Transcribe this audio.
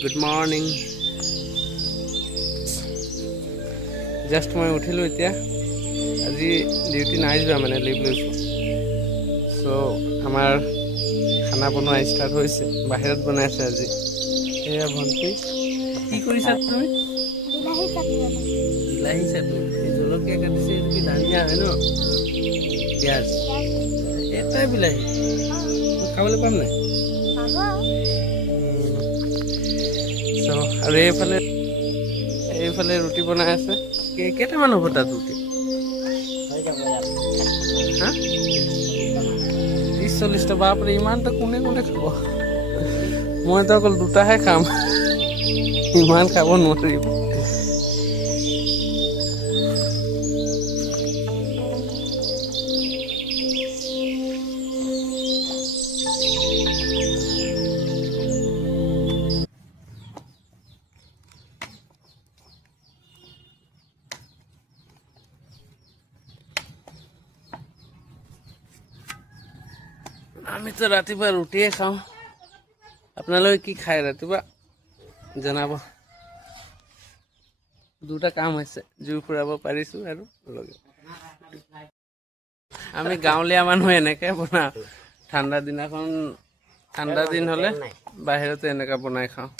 Good morning. Just মই উঠিলোঁ এতিয়া। আজি ডিউটি নাই যোৱা মানে লিভ লৈছোঁ। চ' আমাৰ খানা বনোৱা ষ্টাৰ্ট হৈছে, বাহিৰত বনাইছে আজি। এয়া ভণ্টি, কি কৰিছা তুমি? বিলাহী চাটনি, জলকীয়া কাটিছে, এইটো কি ধনিয়া হয় ন? পিঁয়াজ, এটাই বিলাহী খাবলৈ পাম নাই? আৰু এইফালে ৰুটি বনাই আছে। কেইটামান হ'ব তাত ৰুটি? হা, 30-40টা। বাপৰে, ইমানটা কোনে খাব? মইতো অকল 2টাহে খাম, ইমান খাব নোৱাৰিম। আমিতো ৰাতিপুৱা ৰুটিয়ে খাওঁ। আপোনালোকে কি খায় ৰাতিপুৱা জনাব। 2টা কাম হৈছে, জুই ফুৰাব পাৰিছোঁ আৰু আমি গাঁৱলীয়া মানুহ এনেকৈ বনাওঁ। ঠাণ্ডা দিন হ'লে বাহিৰতে এনেকৈ বনাই খাওঁ।